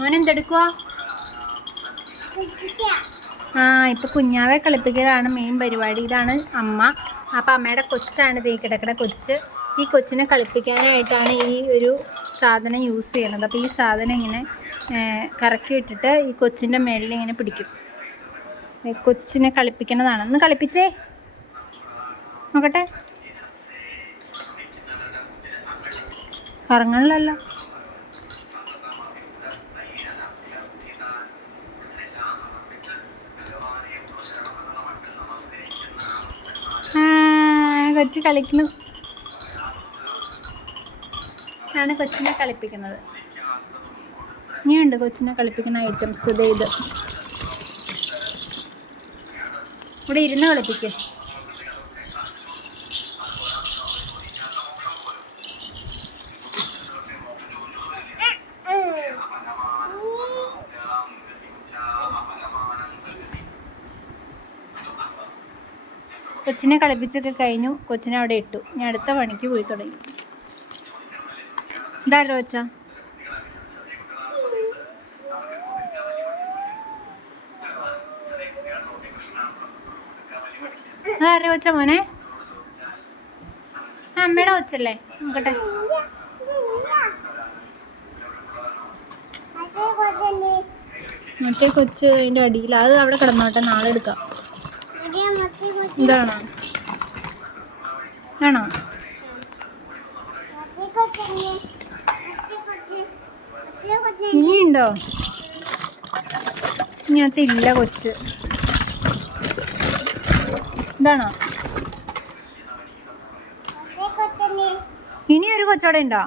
മോനെന്തെടുക്കുവാ? ഇപ്പൊ കുഞ്ഞാവെ കളിപ്പിക്കലാണ് മെയിൻ പരിപാടി. ഇതാണ് അമ്മ. അപ്പം അമ്മയുടെ കൊച്ചാണ് ഇതേ കിടക്കുന്ന കൊച്ച്. ഈ കൊച്ചിനെ കളിപ്പിക്കാനായിട്ടാണ് ഈ ഒരു സാധനം യൂസ് ചെയ്യുന്നത്. അപ്പോൾ ഈ സാധനം ഇങ്ങനെ കറക്കി ഇട്ടിട്ട് ഈ കൊച്ചിൻ്റെ മേളിൽ ഇങ്ങനെ പിടിക്കും. കൊച്ചിനെ കളിപ്പിക്കണതാണ്. ഒന്ന് കളിപ്പിച്ചേ നോക്കട്ടെ. കറങ്ങണില്ലല്ലോ. കൊച്ച് കളിക്കുന്നു. ആണ് കൊച്ചിനെ കളിപ്പിക്കുന്നത്. ഇനിയുണ്ട് കൊച്ചിനെ കളിപ്പിക്കുന്ന ഐറ്റംസ്. ഇത് ഇവിടെ ഇരുന്ന് കളിപ്പിക്കും. കൊച്ചിനെ കളിപ്പിച്ചൊക്കെ കഴിഞ്ഞു. കൊച്ചിനെ അവിടെ ഇട്ടു. ഞാൻ അടുത്ത പണിക്ക് പോയി തുടങ്ങി. ഇതാരോ കൊച്ചാ? അതാരോ കൊച്ച മോനെ? അമ്മയുടെ കൊച്ചല്ലേ? നോക്കട്ടെ. മറ്റേ കൊച്ച് അതിൻ്റെ അടിയിൽ. അത് അവിടെ കിടന്നോട്ടെ, നാളെ എടുക്കാം. ഇതാണോ? ആണോ? ഇനിയുണ്ടോ? ഇങ്ങനത്തില്ല കൊച്ച്. ഇതാണോ? ഇനിയൊരു കൊച്ചോടെ ഉണ്ടോ?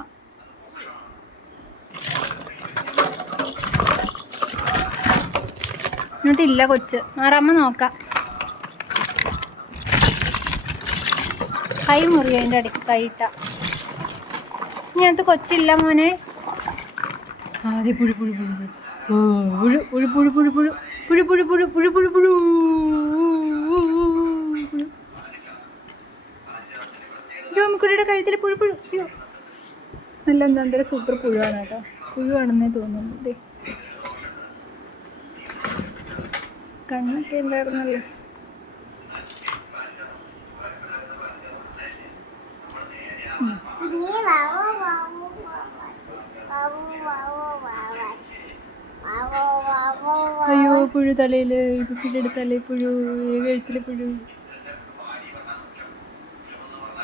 ഇന്നത്തില്ല കൊച്ച്. ആറമ്മ നോക്കാം. കൈ മുറി അതിൻ്റെ ഇടയ്ക്ക് കൈയിട്ട. ഇങ്ങനത്തെ കൊച്ചില്ല മോനെ. ആദ്യ പുഴു പുഴു പുഴു പുഴു പുഴു പുഴു പുഴു പുഴു പുഴു പുഴു പുഴു പുഴു പുഴു പുഴു ജോമിക്കുട്ടിയുടെ കഴുത്തിൽ പുഴു പുഴു. നല്ല എന്താ സൂപ്പർ പുഴുവാണ് കേട്ടോ. പുഴുവാണെന്നേ തോന്നുന്നു. കണ്ണൊക്കെ ഉണ്ടായിരുന്നല്ലോ. അയ്യോ പുഴു തലയിൽ. കുട്ടിയുടെ തലയിൽ പുഴു, കഴുത്തിൽ പുഴു.